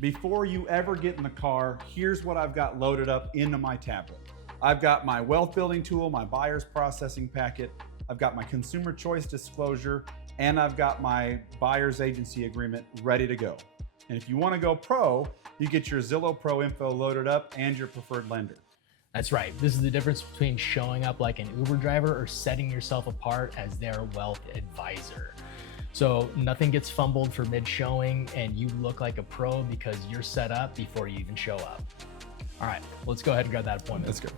Before you ever get in the car, here's what I've got loaded up into my tablet. I've got my wealth building tool, my buyer's processing packet, I've got my consumer choice disclosure, and I've got my buyer's agency agreement ready to go. And if you want to go pro, you get your Zillow Pro info loaded up and your preferred lender. That's right. This is the difference between showing up like an Uber driver or setting yourself apart as their wealth advisor. So nothing gets fumbled for mid-showing and you look like a pro because you're set up before you even show up. All right, let's go ahead and grab that appointment. Let's go.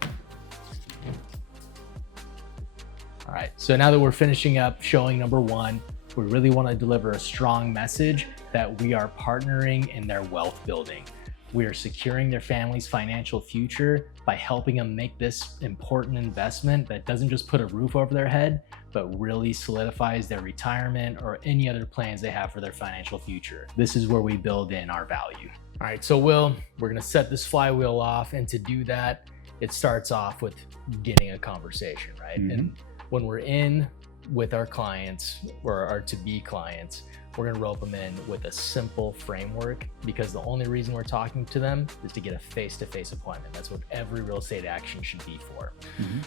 All right, so now that we're finishing up showing number one, we really want to deliver a strong message that we are partnering in their wealth building. We are securing their family's financial future by helping them make this important investment that doesn't just put a roof over their head, but really solidifies their retirement or any other plans they have for their financial future. This is where we build in our value. All right, so Will, we're gonna set this flywheel off, and to do that, it starts off with getting a conversation, right? And when we're in with our clients or our to-be clients, we're gonna rope them in with a simple framework, because the only reason we're talking to them is to get a face-to-face appointment. That's what every real estate action should be for.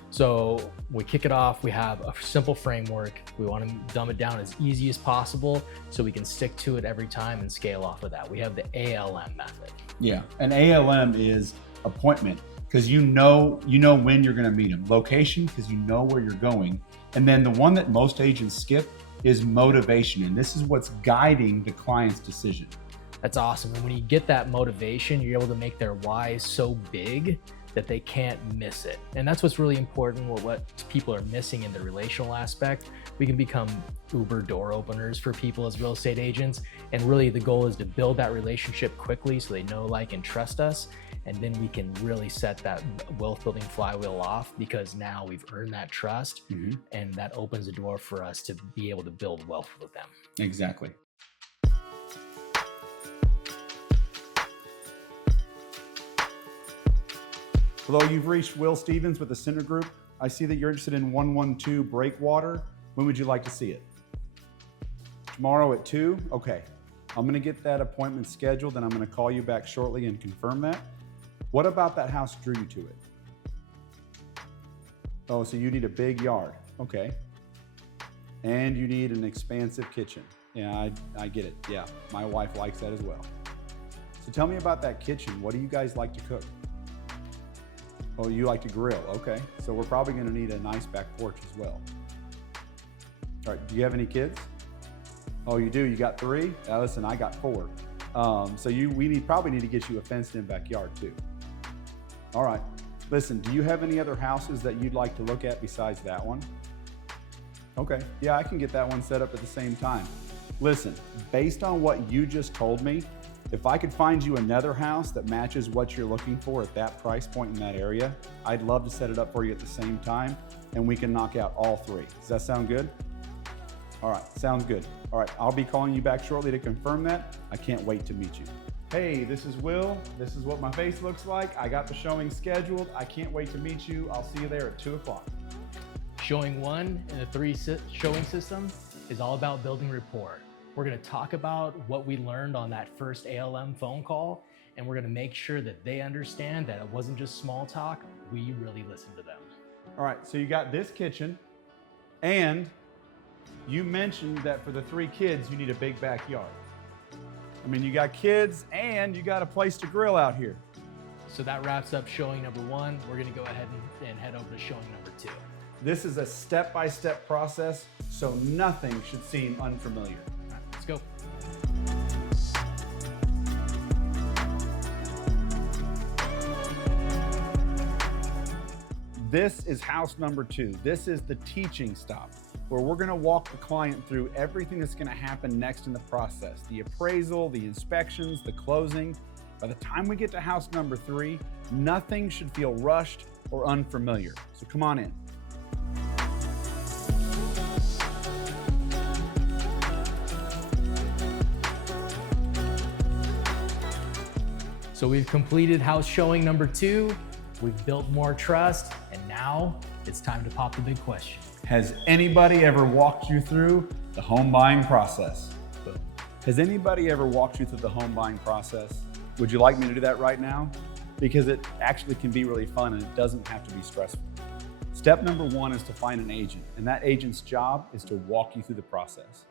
So we kick it off, we have a simple framework. We wanna dumb it down as easy as possible so we can stick to it every time and scale off of that. We have the ALM method. Yeah, an ALM is appointment, because you know when you're gonna meet them. Location, because you know where you're going. And then the one that most agents skip is motivation. And this is what's guiding the client's decision. That's awesome. And when you get that motivation, you're able to make their why so big that they can't miss it. And that's what's really important, what people are missing in the relational aspect. We can become Uber door openers for people as real estate agents. And really the goal is to build that relationship quickly so they know, like, and trust us. And then we can really set that wealth building flywheel off, because now we've earned that trust, and that opens the door for us to be able to build wealth with them. Exactly. Hello, you've reached Will Stevens with the Center Group. I see that you're interested in 112 Breakwater. When would you like to see it? Tomorrow at 2? Okay. I'm gonna get that appointment scheduled, and I'm gonna call you back shortly and confirm that. What about that house drew you to it? Oh, so you need a big yard. Okay. And you need an expansive kitchen. Yeah, I get it. Yeah, my wife likes that as well. So tell me about that kitchen. What do you guys like to cook? Oh, you like to grill. Okay. So we're probably gonna need a nice back porch as well. All right, do you have any kids? Oh, you do? You got 3? Listen, I got 4. So we probably need to get you a fenced in backyard too. All right, listen, do you have any other houses that you'd like to look at besides that one? Okay, yeah, I can get that one set up at the same time. Listen, based on what you just told me, if I could find you another house that matches what you're looking for at that price point in that area, I'd love to set it up for you at the same time, and we can knock out all 3. Does that sound good? All right, sounds good. All right, I'll be calling you back shortly to confirm that. I can't wait to meet you. Hey, this is Will. This is what my face looks like. I got the showing scheduled. I can't wait to meet you. I'll see you there at 2 o'clock. Showing 1 in the 3 showing system is all about building rapport. We're gonna talk about what we learned on that first ALM phone call, and we're gonna make sure that they understand that it wasn't just small talk, we really listened to them. All right, so you got this kitchen, and you mentioned that for the 3 kids, you need a big backyard. I mean, you got kids and you got a place to grill out here. So that wraps up showing number 1. We're gonna go ahead and head over to showing number 2. This is a step-by-step process, so nothing should seem unfamiliar. All right, let's go. This is house number 2. This is the teaching stop, where we're gonna walk the client through everything that's gonna happen next in the process. The appraisal, the inspections, the closing. By the time we get to house number 3, nothing should feel rushed or unfamiliar. So come on in. So we've completed house showing number 2. We've built more trust, and now it's time to pop the big question. Has anybody ever walked you through the home buying process? Boom. Has anybody ever walked you through the home buying process? Would you like me to do that right now? Because it actually can be really fun and it doesn't have to be stressful. Step number one is to find an agent, and that agent's job is to walk you through the process.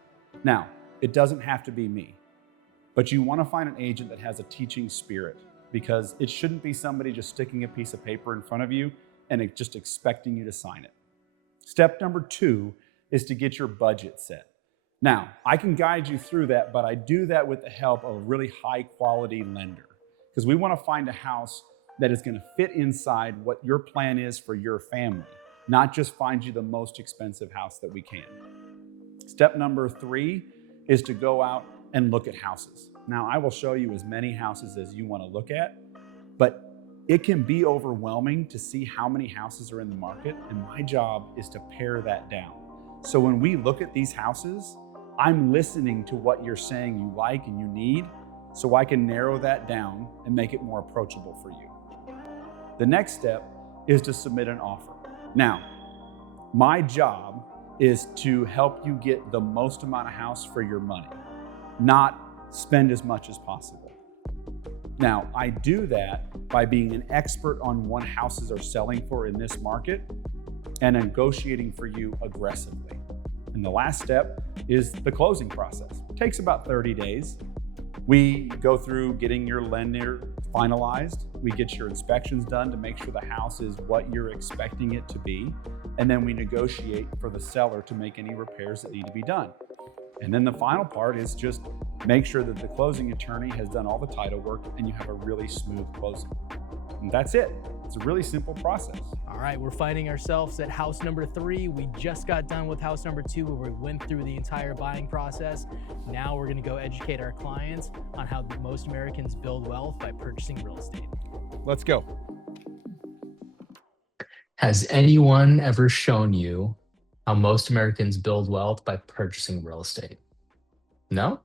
Now, it doesn't have to be me, but you want to find an agent that has a teaching spirit, because it shouldn't be somebody just sticking a piece of paper in front of you and just expecting you to sign it. Step number two is to get your budget set. Now, I can guide you through that, but I do that with the help of a really high quality lender, because we want to find a house that is going to fit inside what your plan is for your family, not just find you the most expensive house that we can. Step number three is to go out and look at houses. Now, I will show you as many houses as you want to look at, but it can be overwhelming to see how many houses are in the market, and my job is to pare that down. So when we look at these houses, I'm listening to what you're saying you like and you need, so I can narrow that down and make it more approachable for you. The next step is to submit an offer. Now, my job is to help you get the most amount of house for your money, not spend as much as possible. Now, I do that by being an expert on what houses are selling for in this market and negotiating for you aggressively. And the last step is the closing process. It takes about 30 days. We go through getting your lender finalized. We get your inspections done to make sure the house is what you're expecting it to be. And then we negotiate for the seller to make any repairs that need to be done. And then the final part is just make sure that the closing attorney has done all the title work and you have a really smooth closing. And that's it. It's a really simple process. All right, we're finding ourselves at house number 3. We just got done with house number 2 where we went through the entire buying process. Now we're gonna go educate our clients on how most Americans build wealth by purchasing real estate. Let's go. Has anyone ever shown you how most Americans build wealth by purchasing real estate? No?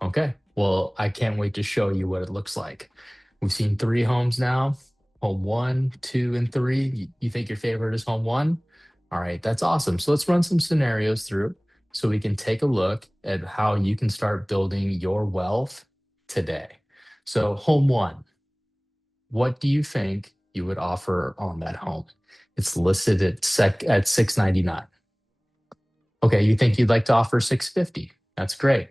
Okay. Well, I can't wait to show you what it looks like. We've seen 3 homes now. Home 1, 2, and 3. You think your favorite is home 1? All right, that's awesome. So let's run some scenarios through so we can take a look at how you can start building your wealth today. So home 1, what do you think you would offer on that home? It's listed at $699. Okay, you think you'd like to offer $650? That's great.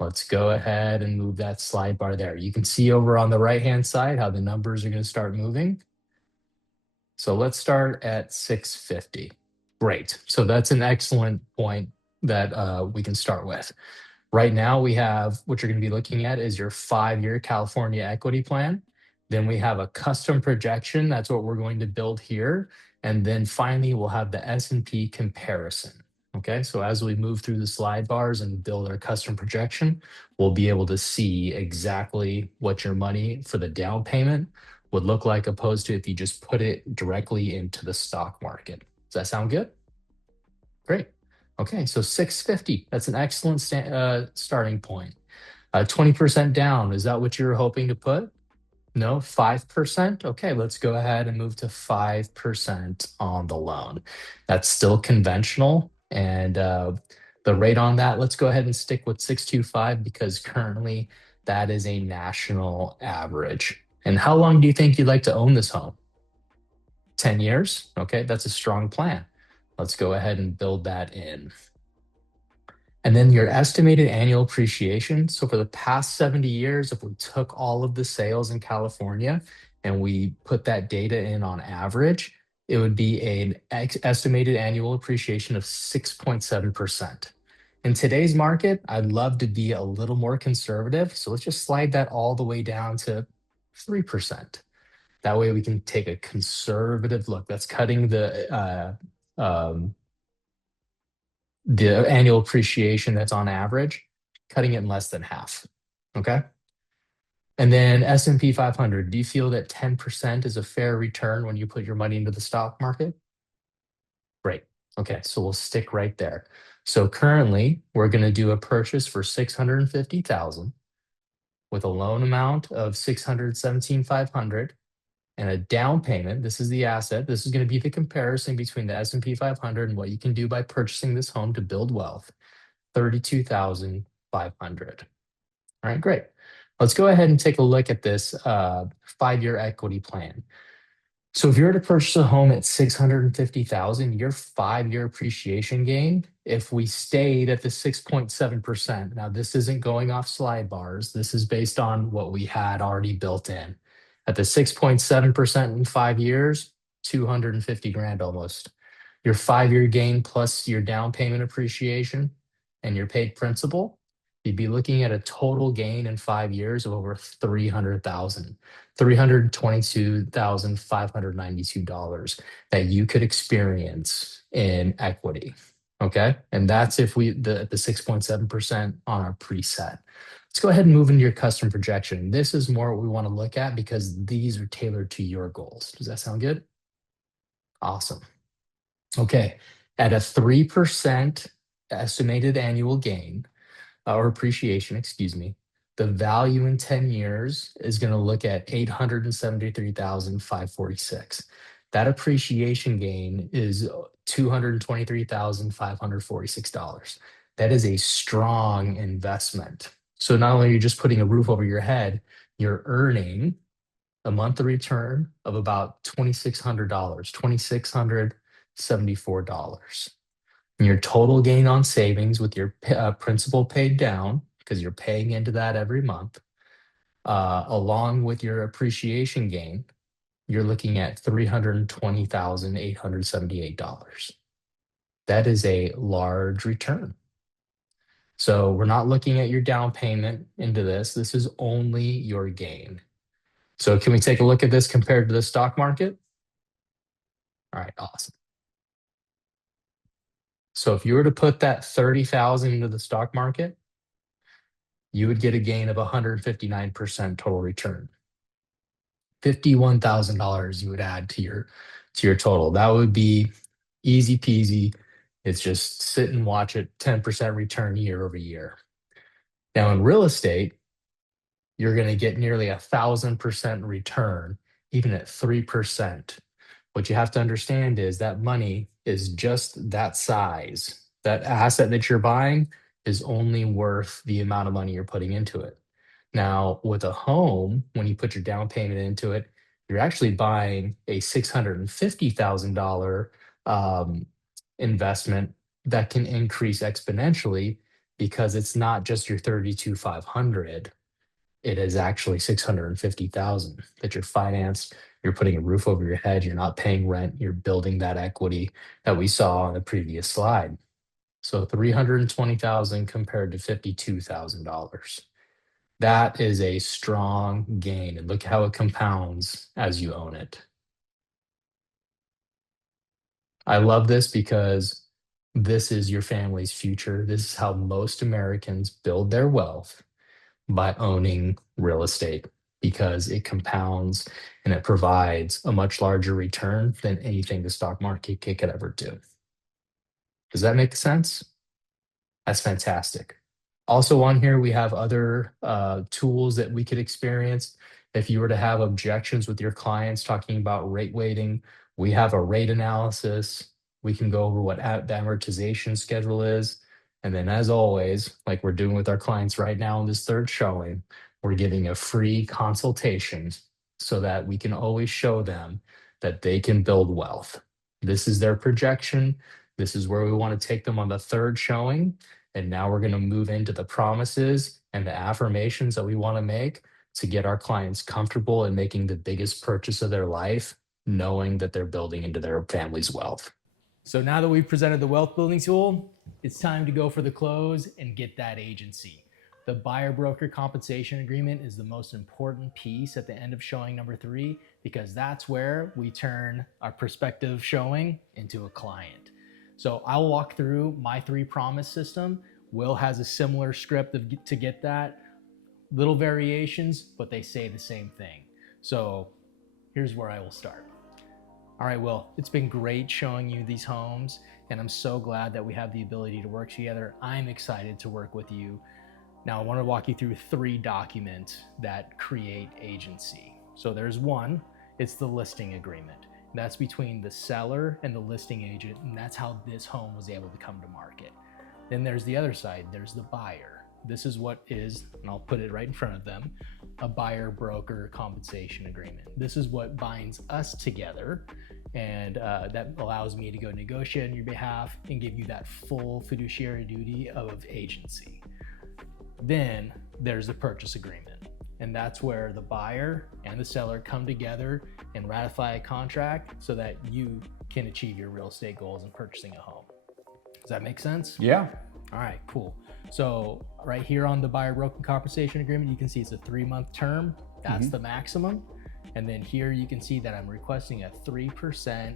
Let's go ahead and move that slide bar there. You can see over on the right-hand side how the numbers are going to start moving. So let's start at $650. Great. So that's an excellent point that we can start with. Right now, we have what you're going to be looking at is your 5-year California equity plan. Then we have a custom projection. That's what we're going to build here. And then finally, we'll have the S&P comparison. Okay, so as we move through the slide bars and build our custom projection, we'll be able to see exactly what your money for the down payment would look like opposed to if you just put it directly into the stock market. Does that sound good? Great. Okay, so $650, that's an excellent starting point. 20% down, is that what you were hoping to put? No, 5%? Okay, let's go ahead and move to 5% on the loan. That's still conventional. And the rate on that, let's go ahead and stick with 625 because currently that is a national average. And how long do you think you'd like to own this home? 10 years? Okay, that's a strong plan. Let's go ahead and build that in. And then your estimated annual appreciation. So for the past 70 years, if we took all of the sales in California and we put that data in on average, it would be an estimated annual appreciation of 6.7%. In today's market, I'd love to be a little more conservative. So let's just slide that all the way down to 3%. That way we can take a conservative look. That's cutting the annual appreciation that's on average, cutting it in less than half, okay? And then S&P 500, do you feel that 10% is a fair return when you put your money into the stock market? Great, okay, so we'll stick right there. So currently, we're gonna do a purchase for $650,000 with a loan amount of $617,500 and a down payment. This is the asset. This is going to be the comparison between the S&P 500 and what you can do by purchasing this home to build wealth, $32,500. All right, great. Let's go ahead and take a look at this 5-year equity plan. So if you were to purchase a home at 650,000, your 5-year appreciation gain, if we stayed at the 6.7%, now this isn't going off slide bars, this is based on what we had already built in. At the 6.7% in 5 years, 250 grand almost. Your 5-year gain plus your down payment appreciation and your paid principal, you'd be looking at a total gain in 5 years of over 300,000. $322,592 that you could experience in equity. Okay. And that's if the 6.7% on our preset. Let's go ahead and move into your custom projection. This is more what we want to look at because these are tailored to your goals. Does that sound good? Awesome. Okay. At a 3% estimated annual gain, or appreciation, excuse me, the value in 10 years is going to look at 873,546. That appreciation gain is $223,546. That is a strong investment. So not only are you just putting a roof over your head, you're earning a monthly return of about $2,600, $2,674. And your total gain on savings with your principal paid down, because you're paying into that every month, along with your appreciation gain, you're looking at $320,878. That is a large return. So we're not looking at your down payment into this. This is only your gain. So can we take a look at this compared to the stock market? All right, awesome. So if you were to put that 30,000 into the stock market, you would get a gain of 159% total return. $51,000 you would add to your total. That would be easy peasy. It's just sit and watch it, 10% return year over year. Now in real estate, you're going to get nearly 1,000% return, even at 3%. What you have to understand is that money is just that size. That asset that you're buying is only worth the amount of money you're putting into it. Now, with a home, when you put your down payment into it, you're actually buying a $650,000 investment that can increase exponentially because it's not just your 32,500. It is actually 650,000 that you're financed. You're putting a roof over your head. You're not paying rent. You're building that equity that we saw on the previous slide. So 320,000 compared to $52,000. That is a strong gain. And look how it compounds as you own it. I love this because this is your family's future. This is how most Americans build their wealth, by owning real estate, because it compounds and it provides a much larger return than anything the stock market could ever do. Does that make sense? That's fantastic. Also on here, we have other tools that we could experience. If you were to have objections with your clients talking about rate weighting, we have a rate analysis. We can go over what the amortization schedule is. And then as always, like we're doing with our clients right now in this third showing, we're giving a free consultation so that we can always show them that they can build wealth. This is their projection. This is where we want to take them on the third showing. And now we're going to move into the promises and the affirmations that we want to make to get our clients comfortable in making the biggest purchase of their life, knowing that they're building into their family's wealth. So now that we've presented the wealth building tool, it's time to go for the close and get that agency. The buyer broker compensation agreement is the most important piece at the end of showing number 3, because that's where we turn our prospective showing into a client. So I'll walk through my 3 promise system. Will has a similar script to get that. Little variations, but they say the same thing. So here's where I will start. All right, Will, it's been great showing you these homes, and I'm so glad that we have the ability to work together. I'm excited to work with you. Now, I want to walk you through 3 documents that create agency. So there's one, it's the listing agreement. That's between the seller and the listing agent, and that's how this home was able to come to market. Then there's the other side, there's the buyer. this is what is, and I'll put it right in front of them, a buyer broker compensation agreement. This is what binds us together, and that allows me to go negotiate on your behalf and give you that full fiduciary duty of agency. Then there's the purchase agreement, and that's where the buyer and the seller come together and ratify a contract so that you can achieve your real estate goals in purchasing a home. Does that make sense? Yeah. All right, cool. So right here on the buyer broker compensation agreement, you can see it's a 3-month term. That's the maximum. And then here you can see that I'm requesting a 3%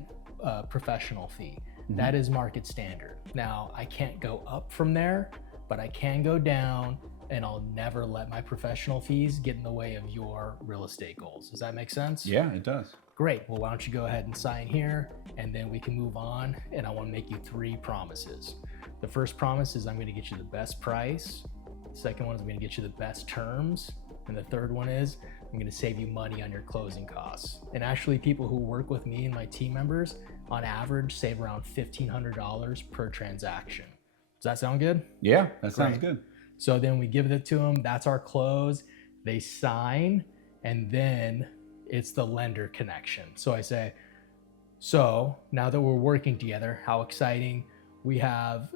professional fee. That is market standard. Now I can't go up from there, but I can go down, and I'll never let my professional fees get in the way of your real estate goals. Does that make sense? Yeah, it does. Great. Well, why don't you go ahead and sign here, and then we can move on. And I want to make you 3 promises. The first promise is I'm going to get you the best price. The second one is I'm going to get you the best terms. And the third one is I'm going to save you money on your closing costs. And actually, people who work with me and my team members on average save around $1,500 per transaction. Does that sound good? Yeah, that sounds Great. good. So then we give it to them. That's our close. They sign, and then it's the lender connection. So I say, so now that we're working together, how exciting. We have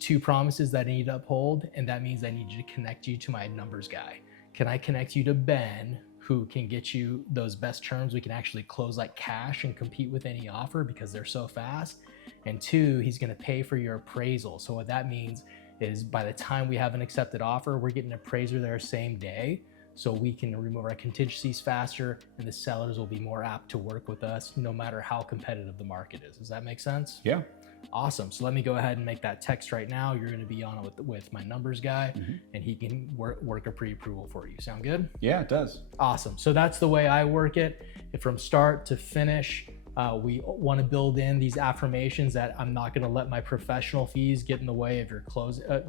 2 promises that I need to uphold, and that means I need you to connect you to my numbers guy. Can I connect you to Ben, who can get you those best terms? We can actually close like cash and compete with any offer because they're so fast. And 2, he's gonna pay for your appraisal. So what that means is by the time we have an accepted offer, we're getting an appraiser there same day, so we can remove our contingencies faster, and the sellers will be more apt to work with us no matter how competitive the market is. Does that make sense? Yeah. Awesome. So let me go ahead and make that text right now. You're going to be on it with my numbers guy, and he can work a pre-approval for you. Sound good? Yeah, it does. Awesome. So that's the way I work it. From start to finish, we want to build in these affirmations that I'm not going to let my professional fees get in the way of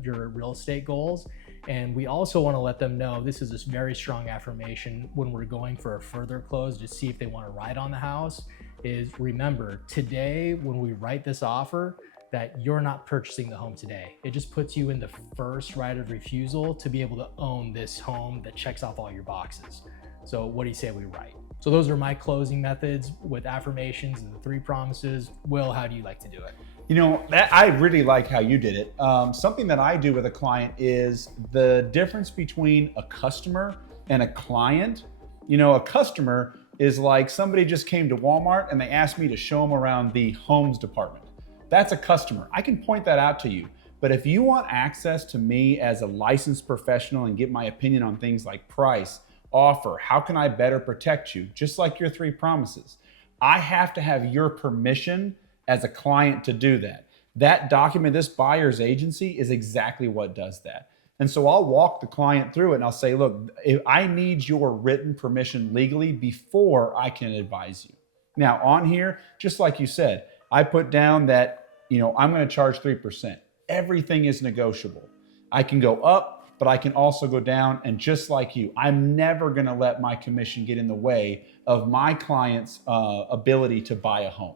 your real estate goals. And we also want to let them know this is a very strong affirmation when we're going for a further close to see if they want to ride on the house. Is remember today when we write this offer that you're not purchasing the home today. It just puts you in the first right of refusal to be able to own this home that checks off all your boxes. So what do you say we write? So those are my closing methods with affirmations and the 3 promises. Will, how do you like to do it? You know, I really like how you did it. Something that I do with a client is the difference between a customer and a client. You know, a customer is like somebody just came to Walmart and they asked me to show them around the homes department. That's a customer. I can point that out to you. But if you want access to me as a licensed professional and get my opinion on things like price, offer, how can I better protect you, just like your 3 promises, I have to have your permission as a client to do that. That document, this buyer's agency, is exactly what does that. And so I'll walk the client through it and I'll say, look, I need your written permission legally before I can advise you. Now on here, just like you said, I put down that, you know, I'm going to charge 3%. Everything is negotiable. I can go up, but I can also go down. And just like you, I'm never going to let my commission get in the way of my client's ability to buy a home.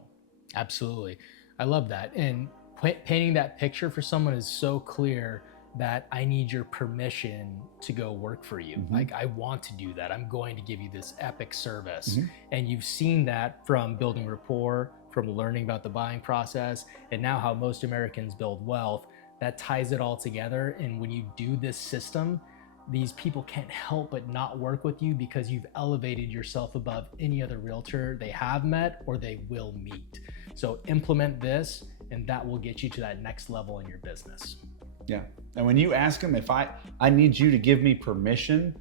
Absolutely. I love that. And painting that picture for someone is so clear that I need your permission to go work for you. Like, I want to do that. I'm going to give you this epic service. And you've seen that from building rapport, from learning about the buying process, and now how most Americans build wealth. That ties it all together. And when you do this system, these people can't help but not work with you because you've elevated yourself above any other realtor they have met or they will meet. So implement this, and that will get you to that next level in your business. Yeah. And when you ask them if I need you to give me permission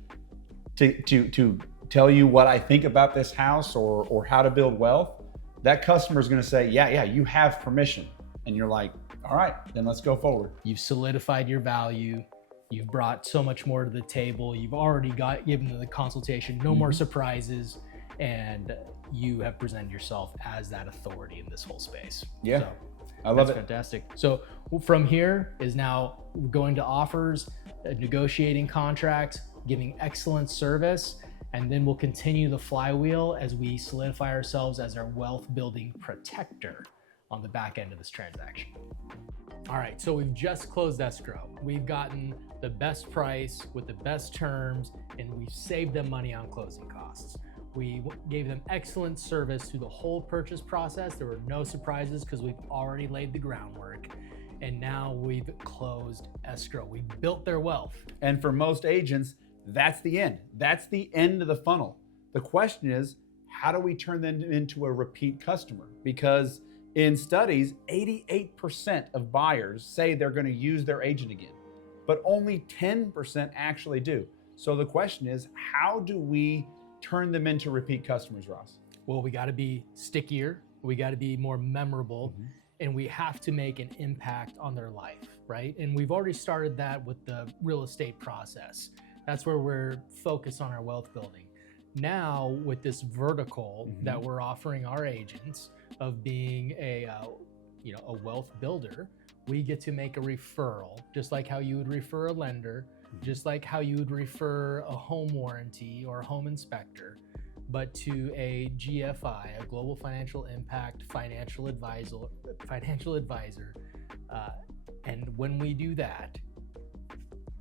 to tell you what I think about this house or how to build wealth, that customer is going to say, yeah, you have permission. And you're like, all right, then let's go forward. You've solidified your value. You've brought so much more to the table. You've already given them the consultation, no more surprises. And you have presented yourself as that authority in this whole space. Yeah. So, I love it. Fantastic. So from here is now going to offers, negotiating contracts, giving excellent service, and then we'll continue the flywheel as we solidify ourselves as our wealth building protector on the back end of this transaction. All right, so we've just closed escrow. We've gotten the best price with the best terms, and we saved them money on closing costs. We gave them excellent service through the whole purchase process. There were no surprises because we've already laid the groundwork. And now we've closed escrow. We built their wealth. And for most agents, that's the end. That's the end of the funnel. The question is, how do we turn them into a repeat customer? Because in studies, 88% of buyers say they're going to use their agent again, but only 10% actually do. So the question is, how do we turn them into repeat customers, Ross? Well, we got to be stickier. We got to be more memorable. And we have to make an impact on their life, right? And we've already started that with the real estate process. That's where we're focused on our wealth building. Now, with this vertical that we're offering our agents of being a wealth builder, we get to make a referral, just like how you would refer a lender, just like how you would refer a home warranty or a home inspector, but to a GFI, a Global Financial Impact financial advisor. And when we do that,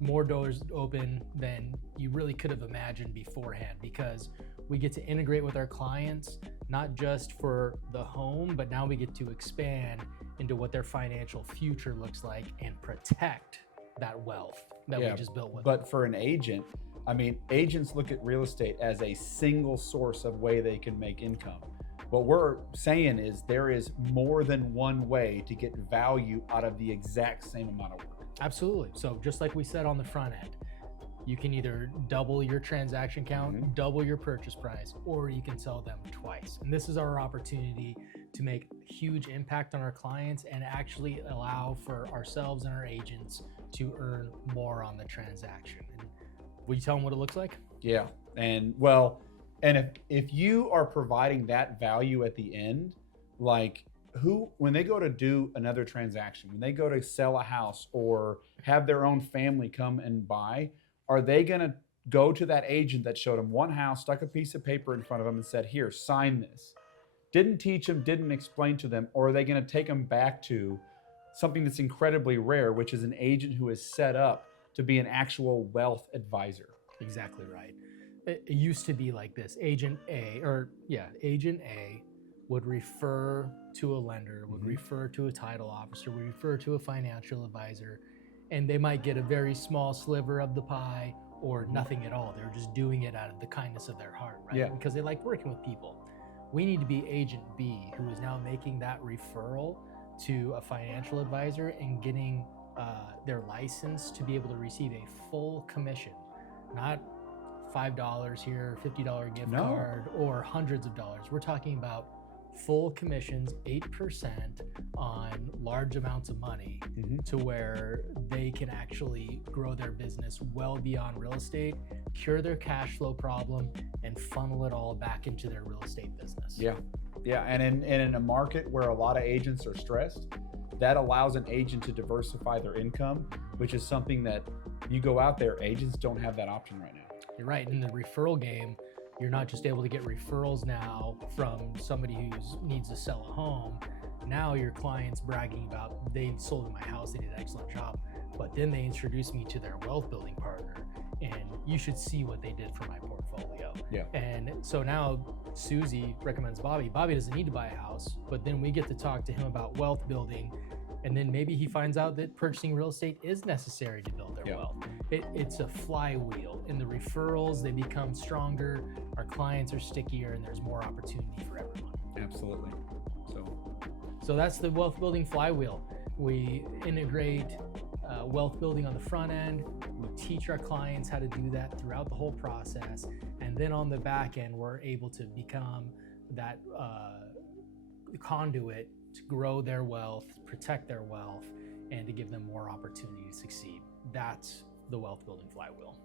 more doors open than you really could have imagined beforehand, because we get to integrate with our clients, not just for the home, but now we get to expand into what their financial future looks like and protect that wealth that we just built with them. But for an agent, I mean, agents look at real estate as a single source of way they can make income. What we're saying is there is more than one way to get value out of the exact same amount of work. Absolutely. So just like we said on the front end, you can either double your transaction count, double your purchase price, or you can sell them twice. And this is our opportunity to make huge impact on our clients and actually allow for ourselves and our agents to earn more on the transaction. And will you tell them what it looks like? Yeah. And well, and if you are providing that value at the end, like when they go to do another transaction, when they go to sell a house or have their own family come and buy, are they going to go to that agent that showed them one house, stuck a piece of paper in front of them and said, here, sign this? Didn't teach them, didn't explain to them, or are they going to take them back to something that's incredibly rare, which is an agent who is set up to be an actual wealth advisor? Exactly right. It used to be like this. Agent A would refer to a lender, would refer to a title officer, would refer to a financial advisor, and they might get a very small sliver of the pie or nothing at all. They're just doing it out of the kindness of their heart, right? Yeah. Because they like working with people. We need to be Agent B, who is now making that referral to a financial advisor and getting their license to be able to receive a full commission, not $5 here, $50 gift card, or hundreds of dollars. We're talking about full commissions, 8% on large amounts of money, to where they can actually grow their business well beyond real estate, cure their cash flow problem, and funnel it all back into their real estate business. Yeah, and in a market where a lot of agents are stressed, that allows an agent to diversify their income, which is something that you go out there, agents don't have that option right now. You're right. In the referral game, you're not just able to get referrals now from somebody who needs to sell a home. Now your client's bragging about they sold my house, they did an excellent job, but then they introduced me to their wealth building partner, and you should see what they did for my portfolio. Yeah. And so now Susie recommends Bobby. Bobby doesn't need to buy a house, but then we get to talk to him about wealth building. And then maybe he finds out that purchasing real estate is necessary to build their wealth. It's a flywheel. In the referrals, they become stronger, our clients are stickier, and there's more opportunity for everyone. Absolutely. So that's the wealth building flywheel. We integrate wealth building on the front end. We teach our clients how to do that throughout the whole process. And then on the back end, we're able to become that conduit to grow their wealth, protect their wealth, and to give them more opportunity to succeed. That's the wealth building flywheel.